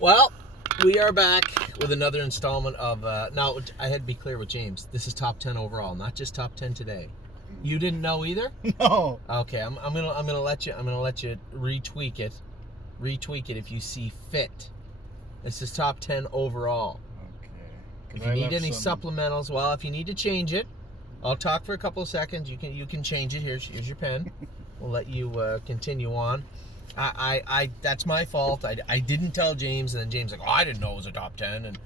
Well, we are back with another installment of. Now, I had to be clear with James. This is top 10 overall, not just top 10 today. You didn't know either? No. Okay, I'm gonna let you retweak it if you see fit. This is top 10 overall. Okay. If you need any supplementals, well, if you need to change it, I'll talk for a couple of seconds. You can change it. Here's your pen. We'll let you continue on. I that's my fault. I didn't tell James, and then James like, oh, I didn't know it was a top 10. And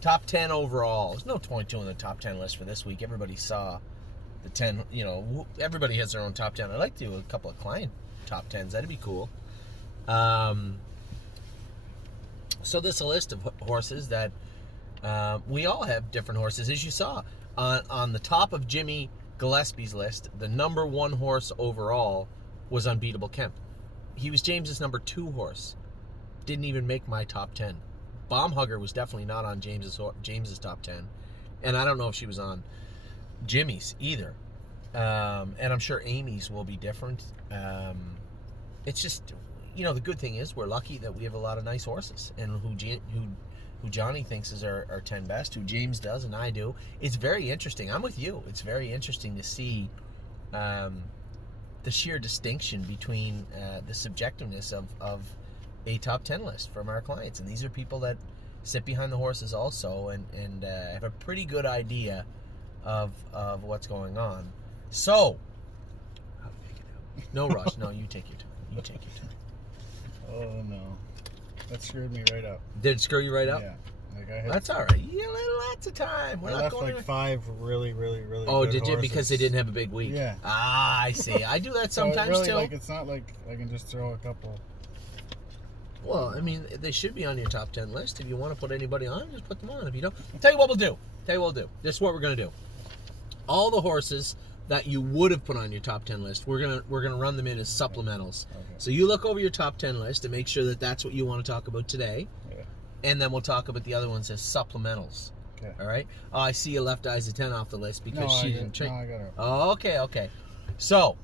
top 10 overall. There's no 22 on the top 10 list for this week. Everybody saw the 10. You know, everybody has their own top 10. I'd like to do a couple of client top 10s. That'd be cool. So this is a list of horses that we all have different horses, as you saw on the top of Jimmy Gillespie's list. The number one horse overall was Unbeatable Kemp. He was James's number 2 horse. Didn't even make my top 10. Bomb Hugger was definitely not on James's top 10, and I don't know if she was on Jimmy's either. And I'm sure Amy's will be different. It's just, you know, the good thing is we're lucky that we have a lot of nice horses, and who Johnny thinks is our 10 best, who James does and I do. It's very interesting. I'm with you. It's very interesting to see the sheer distinction between the subjectiveness of a top 10 list from our clients. And these are people that sit behind the horses also and have a pretty good idea of what's going on. So, no rush. No, you take your time. You take your time. Oh, no. That screwed me right up. Did it screw you right up? Yeah. Like That's all right. You had lots of time. I left like 5 really Oh, good did you? horses. Because they didn't have a big week. Yeah. Ah, I see. I do that sometimes so really, too. Like, it's not like I can just throw a couple. Well, I mean, they should be on your top 10 list. If you want to put anybody on, just put them on. If you don't, tell you what we'll do. This is what we're gonna do. All the horses that you would have put on your top 10 list, we're gonna run them in as supplementals. Okay. So you look over your top 10 list and make sure that that's what you want to talk about today. Yeah. And then we'll talk about the other ones as supplementals. Okay. All right. Oh, I see you left Isa 10 off the list because she didn't train. No, I got her. Oh, okay. So,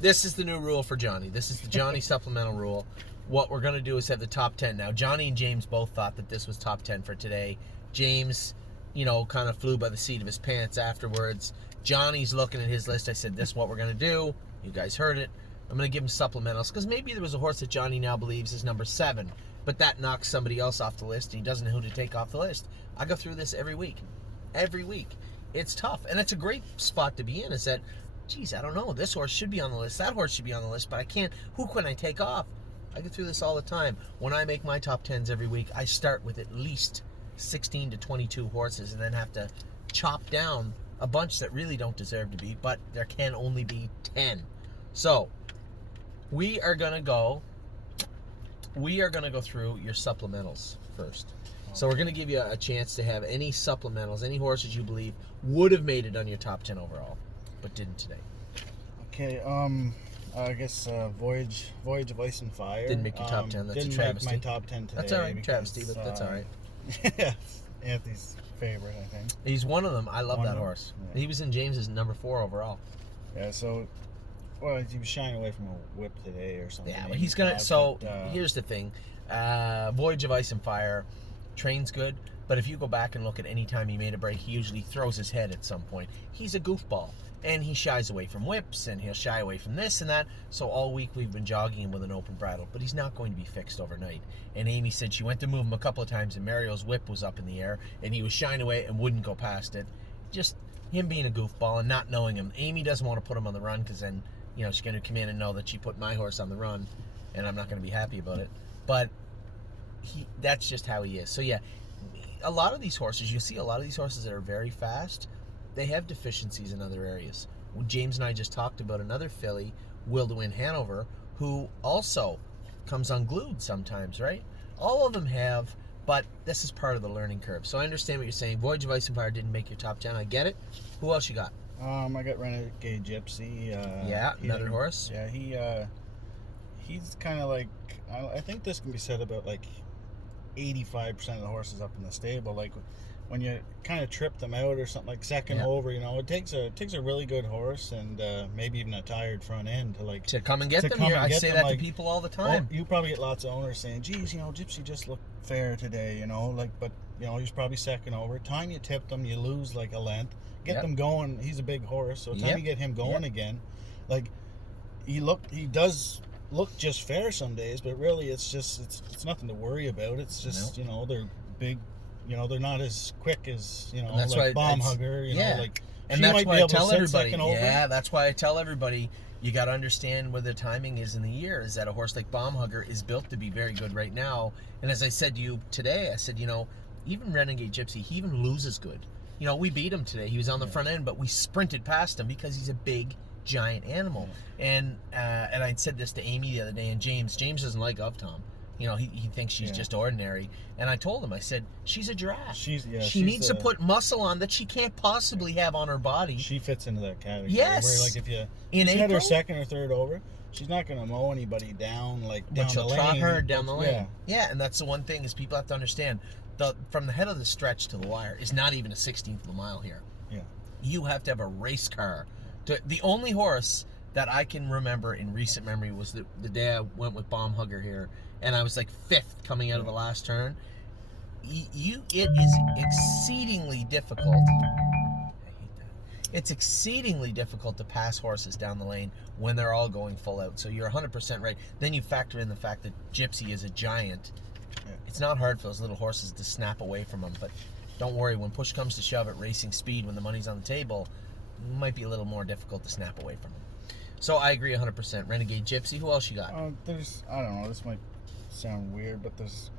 this is the new rule for Johnny. This is the Johnny supplemental rule. What we're going to do is have the top 10. Now, Johnny and James both thought that this was top 10 for today. James, kind of flew by the seat of his pants afterwards. Johnny's looking at his list. I said, this is what we're going to do. You guys heard it. I'm going to give him supplementals because maybe there was a horse that Johnny now believes is number 7, but that knocks somebody else off the list and he doesn't know who to take off the list. I go through this every week. It's tough, and it's a great spot to be in, is that, geez, I don't know, this horse should be on the list, that horse should be on the list, but I can't. Who can I take off? I go through this all the time. When I make my top 10s every week, I start with at least 16 to 22 horses and then have to chop down a bunch that really don't deserve to be, but there can only be 10. So, we are going to go through your supplementals first. So we're going to give you a chance to have any supplementals, any horses you believe would have made it on your top 10 overall, but didn't today. Okay, I guess Voyage of Ice and Fire. Didn't make your top 10. That's didn't a travesty. make my top 10 today. That's all right, because, travesty, but that's all right. Yeah, Anthony's favorite, I think. He's one of them. I love that of them? horse. Yeah. He was in James's number 4 overall. Yeah, so, well, he was shying away from a whip today or something. Yeah, but he's going to... here's the thing. Voyage of Ice and Fire trains good, but if you go back and look at any time he made a break, he usually throws his head at some point. He's a goofball, and he shies away from whips, and he'll shy away from this and that. So all week we've been jogging him with an open bridle, but he's not going to be fixed overnight. And Amy said she went to move him a couple of times, and Mario's whip was up in the air, and he was shying away and wouldn't go past it. Just him being a goofball and not knowing him. Amy doesn't want to put him on the run because then, she's going to come in and know that she put my horse on the run, and I'm not going to be happy about it. But that's just how he is. So yeah, a lot of these horses, you'll see a lot of these horses that are very fast, they have deficiencies in other areas. James and I just talked about another filly, Will to Win Hanover, who also comes unglued sometimes, right? All of them have, but this is part of the learning curve. So I understand what you're saying. Voyage of Ice and Fire didn't make your top 10. I get it. Who else you got? I got Renegade Gypsy. Yeah, another horse. Yeah, he's kind of like, I think this can be said about like 85% of the horses up in the stable. Like when you kind of trip them out or something like second Yeah. over, it takes a really good horse and maybe even a tired front end to come and get them come here. and I get say them, that like, to people all the well, time. you probably get lots of owners saying, geez, Gypsy just looked fair today, but he's probably second over. Time you tip them, you lose like a length. Get Yep. them going. He's a big horse, so time Yep. you get him going Yep. again, like he does look just fair some days, but really it's nothing to worry about. It's just they're big, they're not as quick as And that's like why Bomb it's- Hugger, yeah. like And she that's might why be I able to tell sit everybody. second over. Yeah, that's why I tell everybody you got to understand where the timing is in the year. Is that a horse like Bomb Hugger is built to be very good right now. And as I said to you today, I said, even Renegade Gypsy, he even loses good. We beat him today. He was on the front end, but we sprinted past him because he's a big, giant animal. And I said this to Amy the other day, and James doesn't like Of Tom. He thinks she's just ordinary. And I told him, I said, she's a giraffe. She needs to put muscle on that she can't possibly have on her body. She fits into that category. Yes. Where, like, if you had her second or third over, she's not going to mow anybody down, like, down But she'll the trot lane. her down the lane. Yeah. Yeah, and that's the one thing is people have to understand. From the head of the stretch to the wire is not even a 16th of a mile here. Yeah. You have to have a race car. The only horse that I can remember in recent memory was the day I went with Bomb Hugger here, and I was like 5th coming out of the last turn. It is exceedingly difficult. I hate that. It's exceedingly difficult to pass horses down the lane when they're all going full out. So you're 100% right. Then you factor in the fact that Gypsy is a giant. Yeah. It's not hard for those little horses to snap away from them, but don't worry, when push comes to shove at racing speed, when the money's on the table, it might be a little more difficult to snap away from them. So I agree 100%. Renegade Gypsy, who else you got? I don't know, this might sound weird, but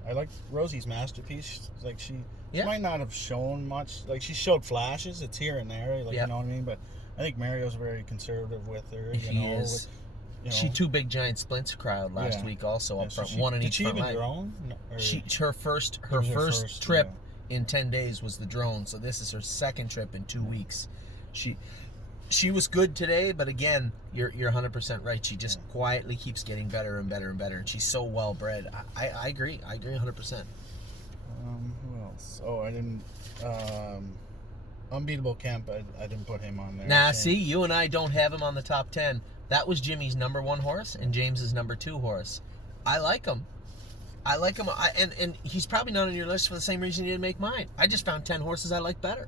I like Rosie's Masterpiece. Like she might not have shown much. Like she showed flashes. It's here and there. Like you know what I mean. But I think Mario's very conservative with her. He is. She 2 big giant splints crowd last week also up front. One in each front leg. Did she even drone? No, her first trip in 10 days was the drone. So this is her second trip in 2 weeks. She was good today, but again, you're 100% right. She just quietly keeps getting better and better and better, and she's so well bred. I agree. I agree 100%. Who else? Oh, I didn't. Unbeatable Kemp. I didn't put him on there. Nah, see, you and I don't have him on the top 10. That was Jimmy's number 1 horse and James's number 2 horse. I like him. And he's probably not on your list for the same reason you didn't make mine. I just found 10 horses I like better.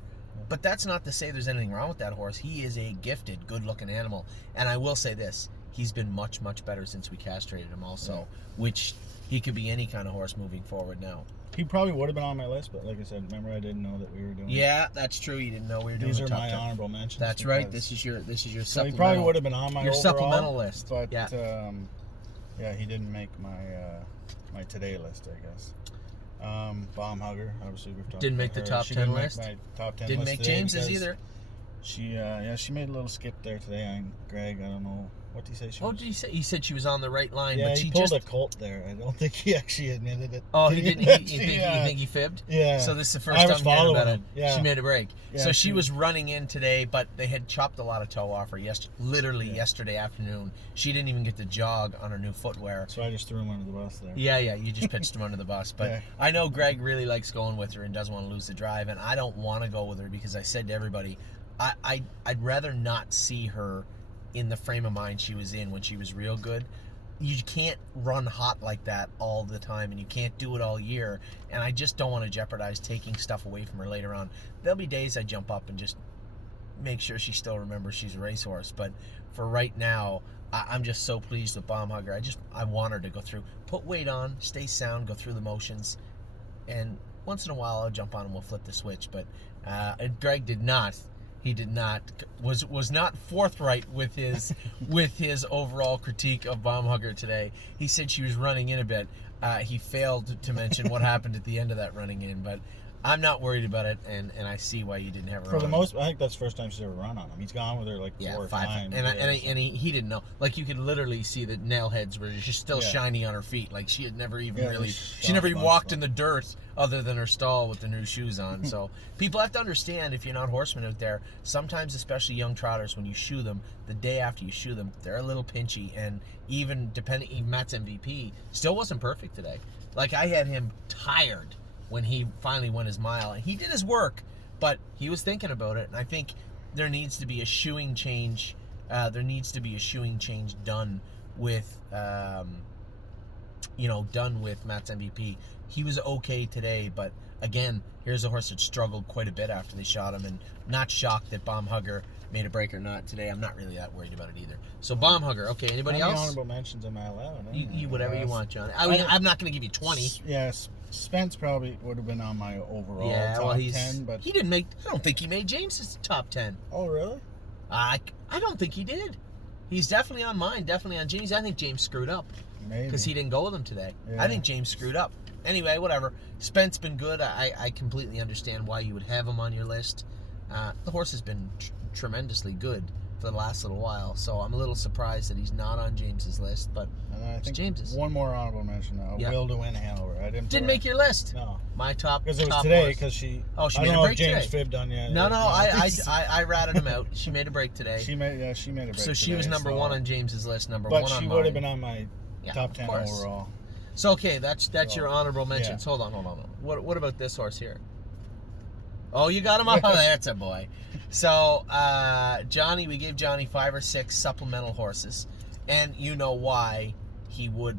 But that's not to say there's anything wrong with that horse. He is a gifted, good-looking animal. And I will say this, he's been much, much better since we castrated him also, which he could be any kind of horse moving forward now. He probably would have been on my list, but like I said, remember I didn't know that we were doing. Yeah, that's true. You didn't know we were doing. These the are top my 10. honorable mentions. That's right. This is your So supplemental. he probably would have been on my your overall, supplemental list. But yeah, he didn't make my today list, I guess. Bomb Hugger, obviously we've talked. Didn't make about the her. top She 10 didn't list. Make my top 10 Didn't list make today James's because either. She she made a little skip there today. Greg, I don't know. What did he say? Did he say? He said she was on the right line, Yeah, but she he pulled just a Colt there. I don't think he actually admitted it. Oh, he didn't. You think he fibbed? Yeah. So this is the first I time was hearing following about it. him. Yeah. She made a break. Yeah, So she was running in today, but they had chopped a lot of toe off her yesterday afternoon. She didn't even get to jog on her new footwear. So I just threw him under the bus there. Yeah, you just pitched him under the bus. But Yeah. I know Greg really likes going with her and doesn't want to lose the drive, and I don't want to go with her because I said to everybody, I'd rather not see her in the frame of mind she was in when she was real good. You can't run hot like that all the time, and you can't do it all year, and I just don't want to jeopardize taking stuff away from her later on. There'll be days I jump up and just make sure she still remembers she's a racehorse, but for right now, I'm just so pleased with Bomb Hugger. I want her to go through, put weight on, stay sound, go through the motions, and once in a while I'll jump on and we'll flip the switch. But and Greg did not. He did not, was not forthright with his overall critique of Bomb Hugger today. He said she was running in a bit. He failed to mention what happened at the end of that running in, but I'm not worried about it, and I see why you didn't have her For on. the most, I think that's the first time she's ever run on him. He's gone with her like 4 or 5 times. And he didn't know. Like, you could literally see the nail heads were just still shiny on her feet. Like, she had never even she never even walked in the dirt other than her stall with the new shoes on. So people have to understand, if you're not horsemen out there, sometimes, especially young trotters, when you shoe them, the day after you shoe them, they're a little pinchy. And even Matt's MVP still wasn't perfect today. Like, I had him tired when he finally won his mile. And he did his work, but he was thinking about it. And I think there needs to be a shoeing change. There needs to be a shoeing change done with, done with Matt's MVP. He was okay today, but again, here's a horse that struggled quite a bit after they shot him, and not shocked that Bomb Hugger made a break or not today. I'm not really that worried about it either. So Bomb Hugger, okay. Anybody else? Honorable mentions in my 11. You whatever you want, John. I'm not going to give you 20. Yes, Spence probably would have been on my overall top 10, but he didn't make. I don't think he made James's top 10. Oh, really? I don't think he did. He's definitely on mine. Definitely on James. I think James screwed up because he didn't go with him today. Yeah. I think James screwed up. Anyway, whatever. Spence been good. I completely understand why you would have him on your list. The horse has been tremendously good for the last little while, so I'm a little surprised that he's not on James's list. But I think James's. One more honorable mention now. Will to win Hanover. I didn't make your list. No, my top. Because it was top today. horse. Because she. Oh, she I made don't a know break if James today. fibbed on you. No, I ratted him out. She made a break today. She made a break. So she was number one on James's list. Number but one on mine. But she would have been on my top 10 overall. So okay, that's your honorable mentions. Yeah. Hold on. What about this horse here? Oh, you got him up. Oh, that's a boy. So Johnny, we gave Johnny 5 or 6 supplemental horses, and you know why he was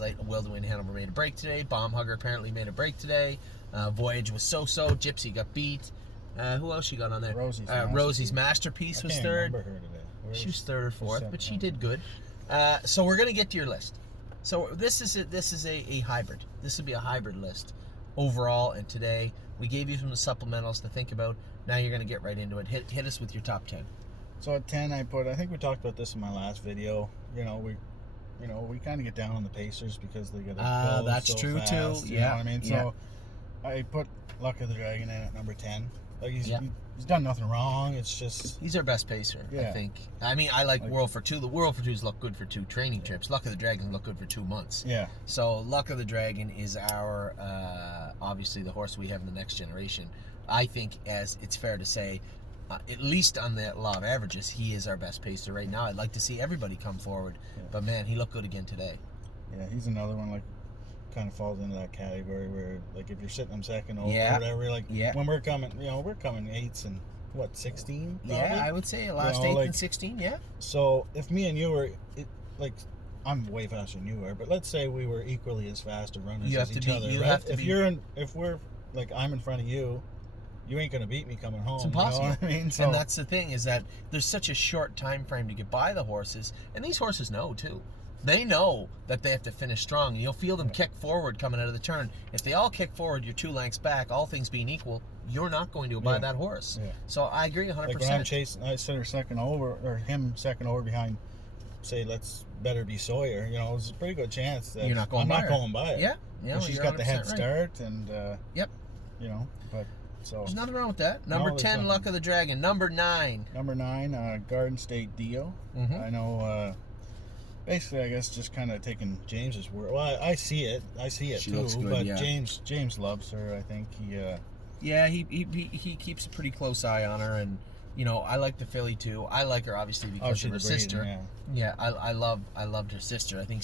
like Will to win Hanover made a break today. Bomb Hugger apparently made a break today. Voyage was so-so. Gypsy got beat. Who else you got on there? Rosie's Masterpiece was third. Remember her today. She was third or fourth, but she did good. So we're gonna get to your list. So this is a hybrid. This would be a hybrid list overall. And today we gave you some supplementals to think about. Now you're going to get right into it. Hit us with your top 10. So at 10, I think we talked about this in my last video. We kind of get down on the Pacers because they get a goal that's so true fast, too. You know what I mean? So I put Luck of the Dragon in at number 10. Like he's done nothing wrong. It's just he's our best pacer. I think. I mean, I like World for Two. The World for Twos look good for 2 training trips. Luck of the Dragon look good for 2 months. Yeah. So Luck of the Dragon is our obviously the horse we have in the next generation. I think, as it's fair to say, at least on the law of averages, he is our best pacer right now. I'd like to see everybody come forward, but man, he looked good again today. Yeah, he's another one kind of falls into that category where if you're sitting him second over or whatever, when we're coming 8s and 16 probably? Yeah, I would say last 8 and 16. So if me and you were I'm way faster than you are, but let's say we were equally as fast of runners as each other, right? If we're I'm in front of you, you ain't gonna beat me coming home. It's impossible. You know what I mean? So, and that's the thing, is that there's such a short time frame to get by the horses, and these horses know too. They know that they have to finish strong, and you'll feel them kick forward coming out of the turn. If they all kick forward, you're 2 lengths back, all things being equal, you're not going to buy that horse. Yeah. So I agree 100%. Like when I'm chasing, I sit her second over, or him second over behind, say, let's better be Sawyer. There's a pretty good chance that you're not going I'm by not going by it. Yeah. She's got the head start, and but. So, there's nothing wrong with that. Number 10, Luck of the Dragon. Number 9. Number 9, Garden State Dio. Mm-hmm. I know, basically, I guess just kind of taking James's word. Well, I see it. She too. Looks good, but James loves her. I think he keeps a pretty close eye on her, and I like the filly too. I like her obviously because of her sister. I loved her sister. I think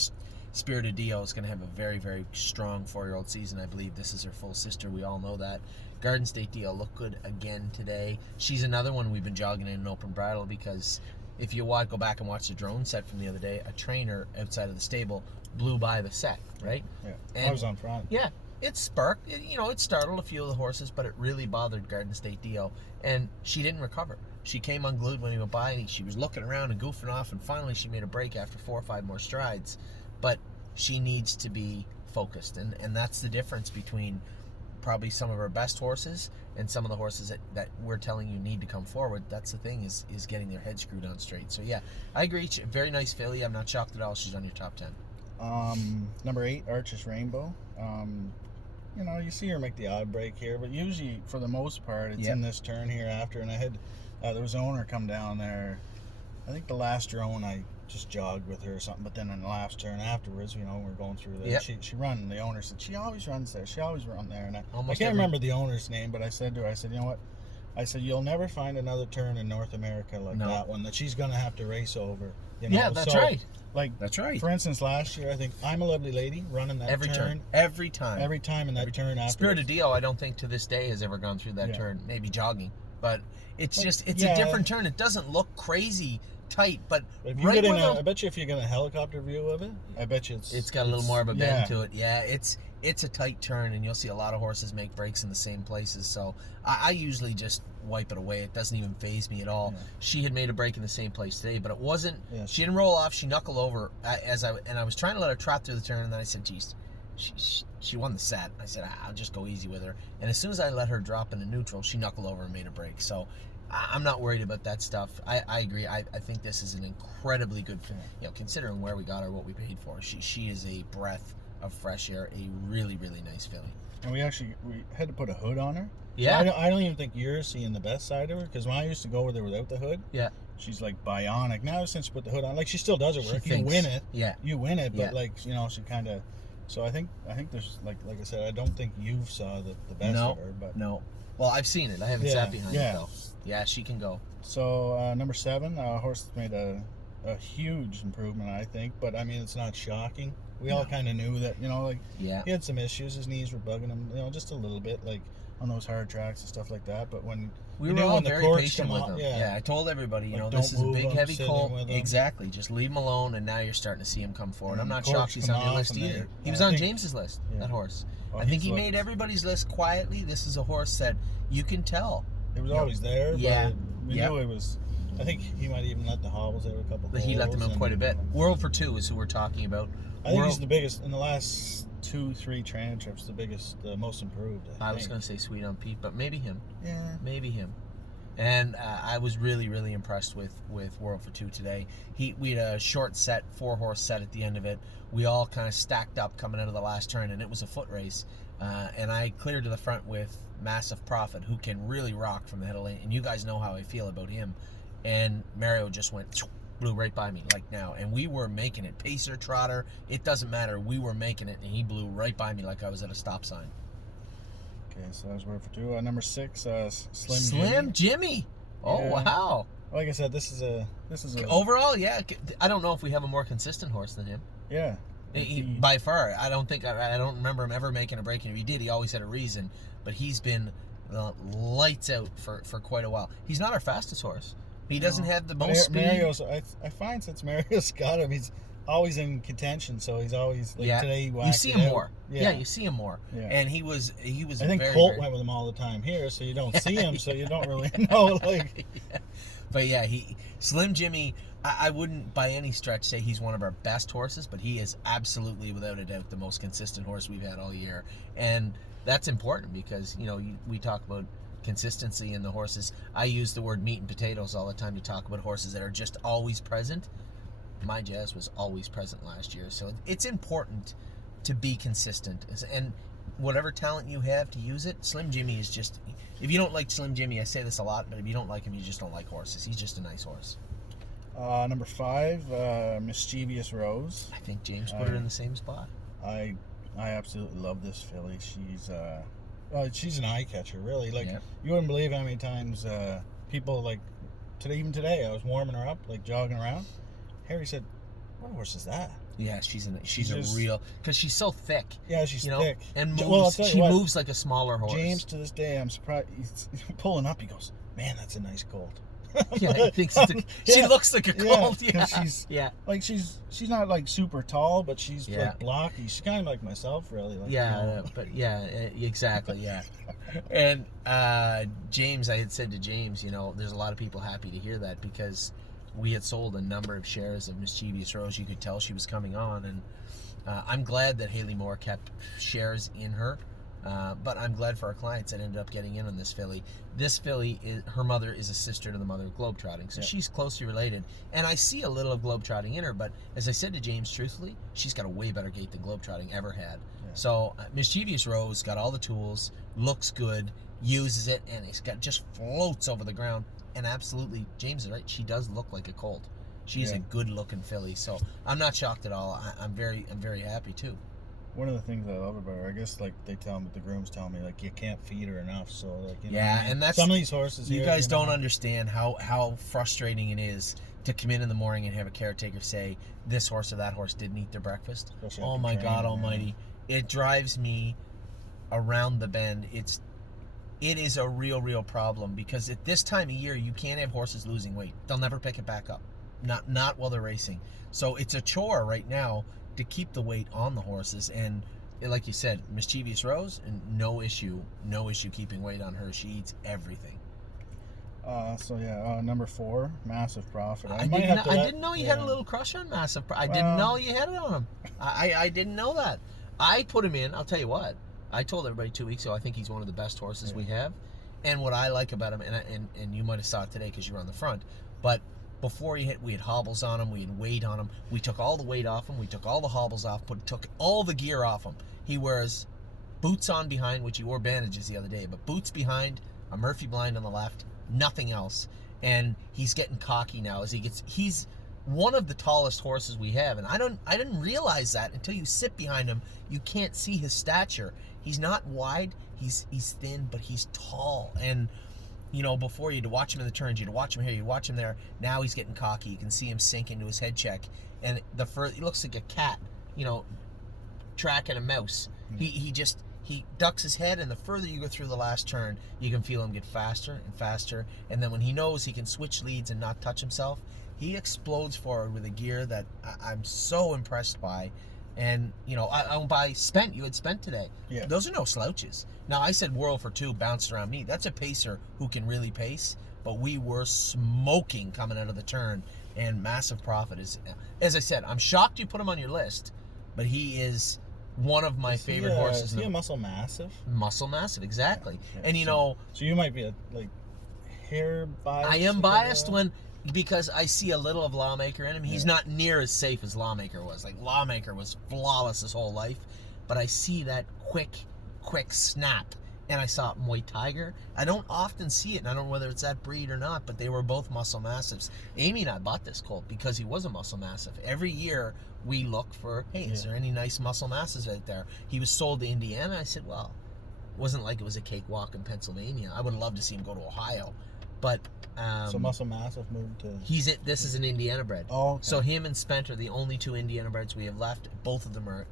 Spirited Dio is going to have a very, very strong 4-year-old season. I believe this is her full sister. We all know that. Garden State Dio looked good again today. She's another one we've been jogging in an open bridle because if you go back and watch the drone set from the other day, a trainer outside of the stable blew by the set, right? Yeah, and I was on front. Yeah, it sparked. It startled a few of the horses, but it really bothered Garden State Dio, and she didn't recover. She came unglued when he went by, and she was looking around and goofing off, and finally she made a break after 4 or 5 more strides. But she needs to be focused, and that's the difference between probably some of our best horses and some of the horses that we're telling you need to come forward. That's the thing, is getting their head screwed on straight. So yeah, I agree. Very nice filly. I'm not shocked at all she's on your top 10. Number 8, Arches Rainbow. You see her make the odd break here, but usually for the most part it's in this turn here after. And I had there was an owner come down there. I think the last drone I just jogged with her or something, but then in the last turn afterwards, we're going through there. She run. The owner said she always runs there. She always run there, and I can't remember the owner's name, but I said to her, you know what? I said, you'll never find another turn in North America like that one that she's going to have to race over. You know? Yeah, that's right. Like, that's right. For instance, last year, I think I'm a Lovely Lady running that turn. Every time. Every time in that turn after. Spirit of Dio, I don't think to this day has ever gone through that turn. Maybe jogging. But it's a different turn. It doesn't look crazy tight, but if you get in I bet you if you get a helicopter view of it, I bet you it's got a little more of a bend to it. Yeah, it's a tight turn, and you'll see a lot of horses make breaks in the same places. So I usually just wipe it away. It doesn't even faze me at all. Yeah. She had made a break in the same place today, but it wasn't. Yeah, she didn't roll off. She knuckled over I was trying to let her trot through the turn, and then I said, "Geez, she won the set." I said, "I'll just go easy with her." And as soon as I let her drop into neutral, she knuckled over and made a break. So I'm not worried about that stuff. I agree. I think this is an incredibly good, considering where we got her, what we paid for her. She is a breath of fresh air, a really, really nice filly. And we had to put a hood on her. Yeah. So I don't even think you're seeing the best side of her, because when I used to go with her without the hood, she's like bionic. Now since you put the hood on, like she still does her work. You win it. Yeah. You win it, but like, she kind of. So I think there's like I said, I don't think you saw the best of her, but no. Well, I've seen it. I haven't sat behind it though. Yeah, she can go. So number 7, horse made a huge improvement, I think. But I mean, it's not shocking. We all kind of knew that, he had some issues. His knees were bugging him, just a little bit, like on those hard tracks and stuff like that. But when we were all very patient with him. I told everybody, this is a big, heavy colt. Exactly. Just leave him alone, and now you're starting to see him come forward. I'm not shocked he's on your list either. He was on James's list, that horse. I think he made everybody's list quietly. This is a horse that you can tell. It was always there, but we knew it was. I think he might even let the hobbles there a couple of He let them in quite a bit. World for Two is who we're talking about. I think he's the biggest in the last 2-3 training trips, the biggest, most improved. I was going to say Sweet on Pete, but maybe him. Yeah. Maybe him. And I was really, really impressed with World for Two today. We had a short set, 4-horse set at the end of it. We all kind of stacked up coming out of the last turn, and it was a foot race. And I cleared to the front with Massive Profit, who can really rock from the head of lane. And you guys know how I feel about him. And Mario just blew right by me, like now. And we were making it. Pacer, trotter, it doesn't matter. We were making it, and he blew right by me like I was at a stop sign. Okay, so that was Word for Two. Number 6, Slim Jimmy. Oh, wow. Like I said, this is a overall, I don't know if we have a more consistent horse than him. Yeah. By far. I don't remember him ever making a break. And if he did, he always had a reason. But he's been lights out for quite a while. He's not our fastest horse. He doesn't have the most speed. Mario's, I find since Mario's got him, he's always in contention. So he's always today. You see him more. Yeah, you see him more. Yeah. And he was. I think Colt went with him all the time here, so you don't see him, so you don't really know. But Slim Jimmy. I wouldn't by any stretch say he's one of our best horses, but he is absolutely, without a doubt, the most consistent horse we've had all year, and that's important because we talk about consistency in the horses. I use the word meat and potatoes all the time to talk about horses that are just always present. My Jazz was always present last year, so it's important to be consistent, and whatever talent you have to use it. Slim Jimmy is just, if you don't like Slim Jimmy, I say this a lot, but if you don't like him, you just don't like horses. He's just a nice horse. Number 5, Mischievous Rose. I think James put her in the same spot. I absolutely love this filly. She's an eye catcher, really. You wouldn't believe how many times people even today, I was warming her up, jogging around. Harry said, "What horse is that?" Yeah, she's a real, because she's so thick. Yeah, she's thick, and moves like a smaller horse. James, to this day, I'm surprised. He's pulling up. He goes, "Man, that's a nice colt." Yeah, he thinks she looks like a colt. Yeah, she's not super tall, but she's blocky. She's kind of like myself, really. Exactly. Yeah. And James, I had said to James, there's a lot of people happy to hear that because we had sold a number of shares of Mischievous Rose. You could tell she was coming on, and I'm glad that Haley Moore kept shares in her. But I'm glad for our clients that ended up getting in on this filly. This filly, her mother is a sister to the mother of Globetrotting, so she's closely related. And I see a little of Globetrotting in her, but as I said to James, truthfully, she's got a way better gait than Globetrotting ever had. Yeah. So Mischievous Rose got all the tools, looks good, uses it, and just floats over the ground. And absolutely, James is right. She does look like a colt. She's a good-looking filly, so I'm not shocked at all. I'm very happy too. One of the things I love about her, I guess, like the grooms tell me, like you can't feed her enough. So like, and that's some of these horses. You guys don't understand how frustrating it is to come in the morning and have a caretaker say this horse or that horse didn't eat their breakfast. Oh my God Almighty! It drives me around the bend. It is a real problem, because at this time of year you can't have horses losing weight. They'll never pick it back up. Not while they're racing. So it's a chore right now to keep the weight on the horses, and like you said, Mischievous Rose, and no issue keeping weight on her. She eats everything. Number 4, Massive Profit. I didn't know you had a little crush on Massive Profit. I didn't know you had it on him. I didn't know that. I put him in. I'll tell you what. I told everybody 2 weeks ago, I think he's one of the best horses we have. And what I like about him, and you might have saw it today because you were on the front, but before he hit, we had hobbles on him, we had weight on him. We took all the weight off him, we took all the hobbles off, took all the gear off him. He wears boots on behind, which he wore bandages the other day, but boots behind, a Murphy blind on the left, nothing else. And he's getting cocky now as he's one of the tallest horses we have, and I didn't realize that until you sit behind him. You can't see his stature. He's not wide, he's thin, but he's tall. And before you'd watch him in the turns, you'd watch him here, you'd watch him there. Now he's getting cocky. You can see him sink into his head check, and he looks like a cat, tracking a mouse. He ducks his head, and the further you go through the last turn, you can feel him get faster and faster. And then when he knows he can switch leads and not touch himself, he explodes forward with a gear that I'm so impressed by. And I went by Spent. You had Spent today. Yeah. Those are no slouches. Now I said Whirl for 2 bounced around me. That's a pacer who can really pace. But we were smoking coming out of the turn. And Massive Profit is, as I said, I'm shocked you put him on your list, but he is one of my favorite horses. Is he a Muscle Massive? Muscle Massive, exactly. Yeah. And so you might be hair biased. I am biased because I see a little of Lawmaker in him. He's not near as safe as Lawmaker was. Like, Lawmaker was flawless his whole life, but I see that quick snap. And I saw Muay Tiger. I don't often see it, and I don't know whether it's that breed or not, but they were both Muscle Massives. Amy and I bought this colt because he was a Muscle Massive. Every year we look for, hey, is there any nice Muscle Massives out there? He was sold to Indiana. I said, well, it wasn't like it was a cakewalk in Pennsylvania. I would love to see him go to Ohio. But so Muscle Massive moved to. This is an Indiana bred. Oh, okay. So him and Spent are the only 2 Indiana breds we have left. Both of them are,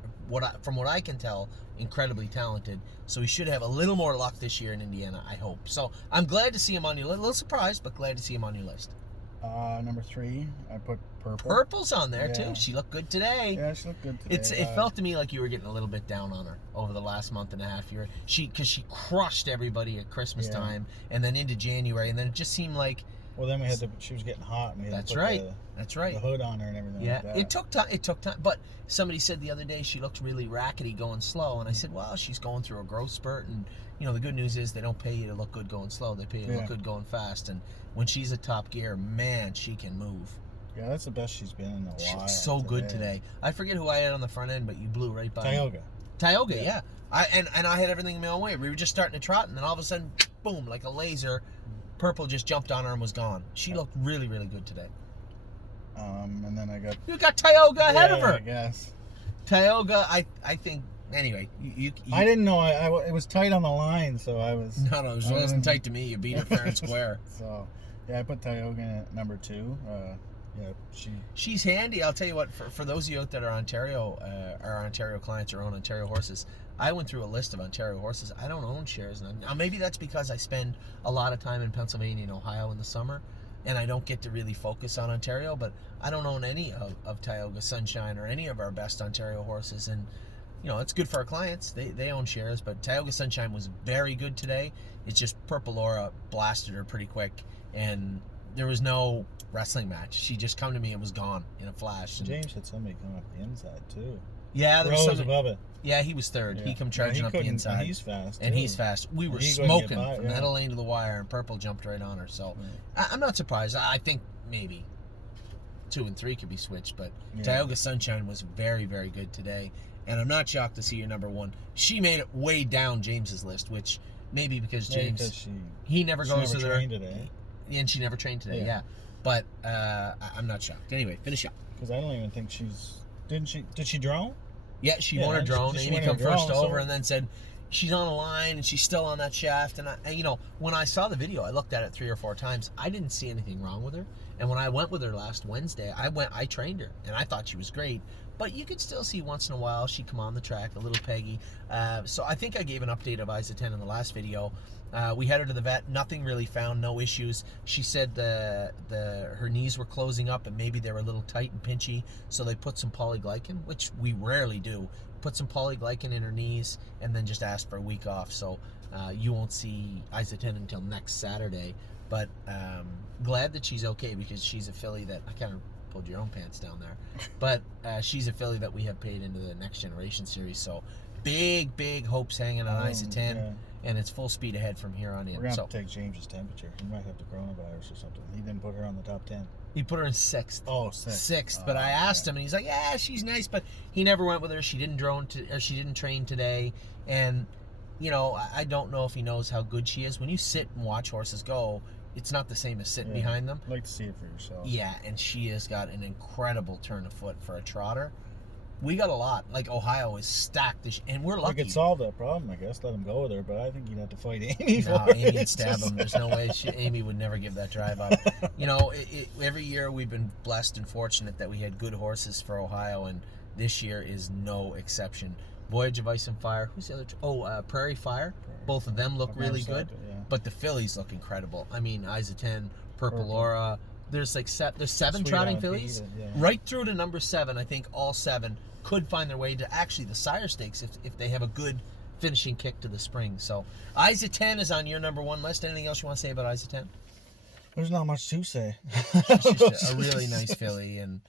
from what I can tell, incredibly talented. So he should have a little more luck this year in Indiana, I hope. So I'm glad to see him on your list. A little surprised, but glad to see him on your list. Number 3, I put Purple. Purple's on there too. She looked good today. Yeah, she looked good today. It felt to me like you were getting a little bit down on her over the last month and a half. Because she crushed everybody at Christmas time, and then into January, and then it just seemed like. Well, then she was getting hot, and we had That's right. The hood on her and everything. Yeah, like that. It took time. But somebody said the other day she looked really rackety going slow, and I said, well, she's going through a growth spurt, and the good news is they don't pay you to look good going slow. They pay you to look good going fast. And when she's at top gear, man, she can move. Yeah, that's the best she's been in a while. She was so good today. I forget who I had on the front end, but you blew right by Tioga, yeah. I had everything in my own way. We were just starting to trot, and then all of a sudden, boom, like a laser, Purple just jumped on her and was gone. She looked really, really good today. And then you got Tioga ahead of her. I guess. Tioga, I think. Anyway, you I didn't know. It was tight on the line, so I was. No, it wasn't tight to me. You beat her fair and square. So, I put Tioga at number 2. She's handy. I'll tell you what. For those of you out that are Ontario clients or own Ontario horses, I went through a list of Ontario horses. I don't own shares. Now maybe that's because I spend a lot of time in Pennsylvania and Ohio in the summer, and I don't get to really focus on Ontario. But I don't own any of Tioga Sunshine or any of our best Ontario horses, and it's good for our clients. They own shares, but Tioga Sunshine was very good today. It's just Purple Laura blasted her pretty quick, and there was no wrestling match. She just come to me and was gone in a flash. James had somebody come up the inside too. Yeah, there was somebody above it. Yeah, he was third. Yeah. He come charging up the inside. He's fast. And he's fast. We were smoking from the middle lane to the wire, and Purple jumped right on her. So I'm not surprised. I think maybe 2 and 3 could be switched, but Tioga Sunshine was very, very good today. And I'm not shocked to see your number 1. She made it way down James's list, which maybe because James he never goes to the today. And she never trained today. Yeah. But I'm not shocked. Anyway, finish up. Because I don't even think she's. Did she drone? Yeah, she won her drone. Amy come first drone, over and then said she's on a line and she's still on that shaft. And when I saw the video, I looked at it 3 or 4 times. I didn't see anything wrong with her. And when I went with her last Wednesday, I trained her and I thought she was great. But you could still see once in a while she'd come on the track, a little peggy. So I think I gave an update of ISA 10 in the last video. We had her to the vet, nothing really found, no issues. She said her knees were closing up and maybe they were a little tight and pinchy, so they put some polyglycan, which we rarely do. Put some polyglycan in her knees and then just asked for a week off. So you won't see ISA 10 until next Saturday. But glad that she's okay, because she's a filly that I kind of pulled your own pants down there. But she's a filly that we have paid into the Next Generation Series. So big hopes hanging on ISA 10. Yeah. And it's full speed ahead from here on in. We're going to have to take James's temperature. He might have the coronavirus or something. He didn't put her on the top 10. He put her in 6th. Oh, 6th. But I asked him, and he's like, yeah, she's nice, but he never went with her. She didn't she didn't train today. And, I don't know if he knows how good she is. When you sit and watch horses go, it's not the same as sitting behind them. I'd like to see it for yourself. Yeah, and she has got an incredible turn of foot for a trotter. We got a lot. Like, Ohio is stacked, and we're lucky. We could solve that problem, I guess. Let him go with her, but I think you'd have to fight Amy for it. Amy would stab him. There's no way. Amy would never give that drive up. Every year we've been blessed and fortunate that we had good horses for Ohio, and this year is no exception. Voyage of Ice and Fire. Who's the other? Prairie Fire. Both of them look really good, but the fillies look incredible. I mean, ISA 10, Purple Aura. There's there's 7 trotting fillies. Right through to number 7. I think all 7 could find their way to actually the Sire Stakes if they have a good finishing kick to the spring. So ISA 10 is on your number 1 list. Anything else you want to say about ISA 10? There's not much to say. She's just a really nice filly, and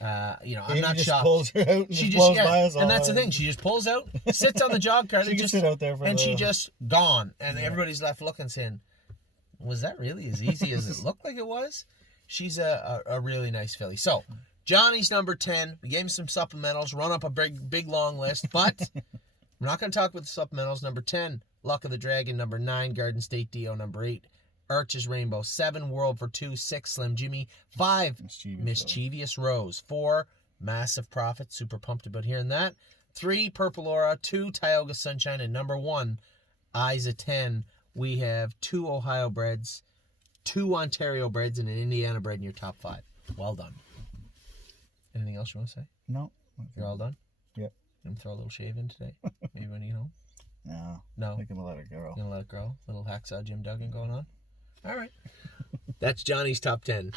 I'm not shocked. Pulls her out and she just by us all and that's the thing. She just pulls out, sits on the jog cart, she sit out there for she just gone, and everybody's left looking, saying, "Was that really as easy as it looked like it was?" She's a really nice filly. So Johnny's number 10. We gave him some supplementals, run up a big long list, but we're not going to talk about the supplementals. Number 10, Luck of the Dragon. Number 9, Garden State Dio. Number 8, Arches Rainbow. 7, World for 2. 6, Slim Jimmy. 5, Mischievous Rose. 4, Massive Profit. Super pumped about hearing that. 3, Purple Aura. 2, Tioga Sunshine. And number 1, ISA 10. We have 2 Ohio breds, 2 Ontario breds, and an Indiana bred in your top 5. Well done. Anything else you want to say? No. You're all done? Yep. Gonna throw a little shave in today? Maybe when you get home? No. I think I'm gonna let it grow. You're gonna let it grow? Little hacksaw Jim Duggan going on? All right. That's Johnny's top 10.